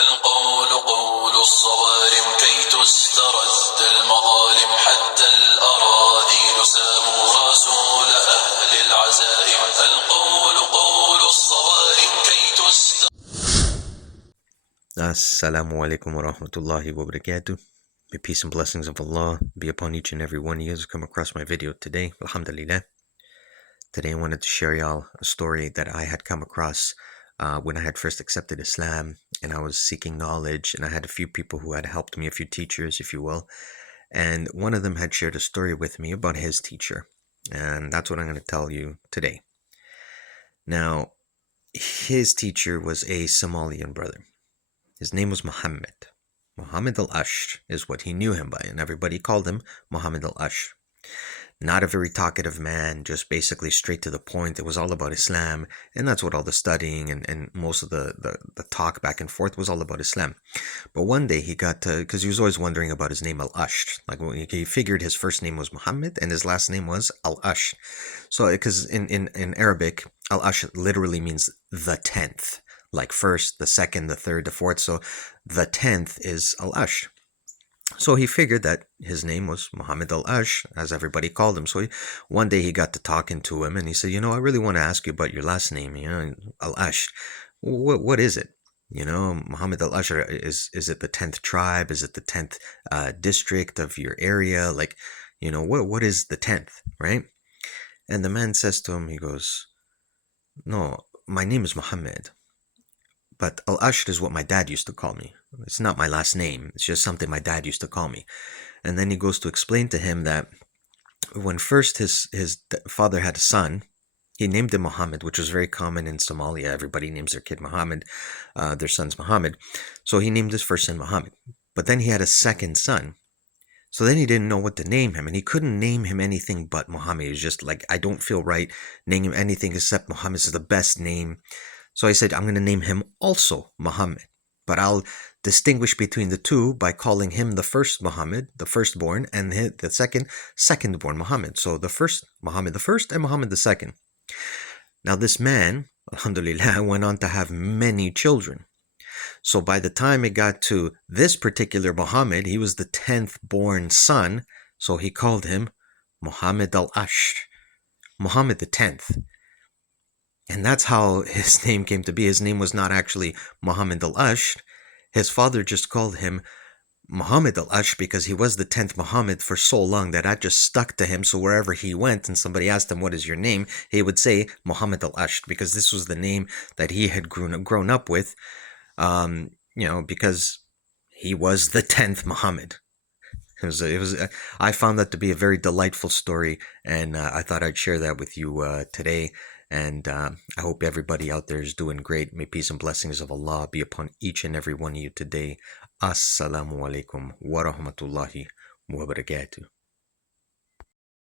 القول قول الصوارم كي تسترد المظالم حتى الأراذيل ساموا رسول أهل العزائم القول قول الصوارم كي تسترد. Assalamu alaikum wa rahmatullahi wa barakatuh. May peace and blessings of Allah be upon each and every one of you who's come across my video today. Alhamdulillah. Today I wanted to share y'all a story that I had come across when I had first accepted Islam and I was seeking knowledge, and I had a few people who had helped me, a few teachers, if you will. And one of them had shared a story with me about his teacher. And that's what I'm going to tell you today. Now, his teacher was a Somalian brother. His name was Muhammad. Muhammad al-Ashr is what he knew him by, and everybody called him Muhammad al-Ashr. Not a very talkative man, just basically straight to the point. It was all about Islam, and that's what all the studying and most of the talk back and forth was all about Islam. But one day he got to, because he was always wondering about his name al-Ashr. Like he figured his first name was Muhammad and his last name was al-Ashr. So because in Arabic, al-Ashr literally means the 10th. Like first, the second, the third, the fourth. So the 10th is al-Ashr. So he figured that his name was Muhammad al-Ashr, as everybody called him. So one day he got to talking to him and he said, I really want to ask you about your last name, al-Ashr. What is it? Muhammad al-Ashr, is it the 10th tribe? Is it the 10th district of your area? Like, what is the 10th, right? And the man says to him, he goes, no, my name is Muhammad. But al-Ashr is what my dad used to call me. It's not my last name. It's just something my dad used to call me. And then he goes to explain to him that when first his father had a son, he named him Muhammad, which was very common in Somalia. Everybody names their kid Muhammad. Their son's Muhammad. So he named his first son Muhammad. But then he had a second son. So then he didn't know what to name him. And he couldn't name him anything but Muhammad. He was just like, I don't feel right naming him anything except Muhammad. This is the best name. So I said, I'm going to name him also Muhammad, but I'll distinguish between the two by calling him the first Muhammad, the firstborn, and the secondborn Muhammad. So the first Muhammad the first and Muhammad the second. Now this man, alhamdulillah, went on to have many children. So by the time it got to this particular Muhammad, he was the 10th born son. So he called him Muhammad al-Ashr, Muhammad the 10th. And that's how his name came to be. His name was not actually Muhammad al-Ashr. His father just called him Muhammad al-Ashr because he was the 10th Muhammad for so long that just stuck to him. So wherever he went and somebody asked him, what is your name? He would say Muhammad al-Ashr because this was the name that he had grown up with, because he was the 10th Muhammad. I found that to be a very delightful story, and I thought I'd share that with you today. And I hope everybody out there is doing great. May peace and blessings of Allah be upon each and every one of you today. Assalamu alaikum wa rahmatullahi wa barakatuh.